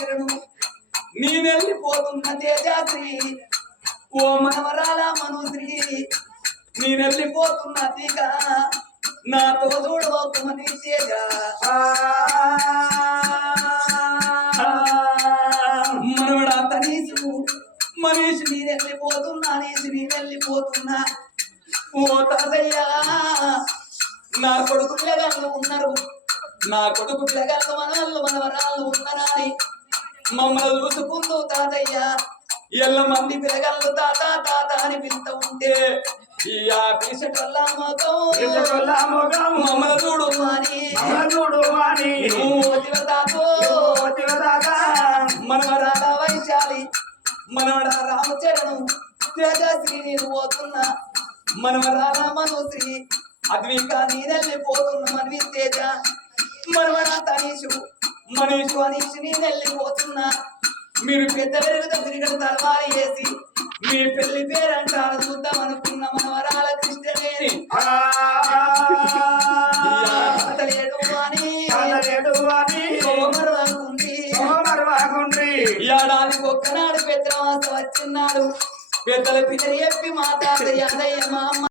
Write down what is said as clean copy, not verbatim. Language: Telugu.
రామచరణు నేనెళ్ళిపోతున్న తేజాశ్రీ ఓ మనవరాల మనుశ్రీ నేనెళ్ళిపోతున్న తీగ నాతో చూడబోతున్నది తేజ మనవడా తనీసు మనీషి నేనెళ్ళిపోతున్నా నీసి నేనెళ్ళిపోతున్నా ఓ తాతయ్యా నా కొడుకు పిల్లగాళ్ళు ఉన్నారు నా కొడుకు పిల్లగాళ్ళు మనవాళ్ళు మనవరాళ్ళు ఉన్నారని మమ్మల్ని చూసుకుంటూ తాతయ్య ఎల్ల మంది పిల్లగాళ్ళు తాత తాత అని పిలుతూ ఉంటే మమ్మల్ని చూడు అని మనవరాల వైశాలి మనవడ రామచరణు తేజశ్రీ నేను పోతున్నా మనవరాల మనుశ్రీ అద్విక నేనెళ్ళిపోతున్నా మనవి తేజ మనవడ తనీషు మనీషు అనీషు నేనెళ్ళిపోతున్నా మీరు పెద్ద పెరుగుత తిరిగడ తలవారి వేసి మీ పెళ్లి పేరంటారు చూద్దాం అనుకున్న మనవరాల కృష్ణనేని ఏడాదికి ఒక్కనాడు పెద్ద మాస వచ్చిన్నాడు పెద్దల పిల్లలు చెప్పి మాట్లాడయ్య మా అమ్మ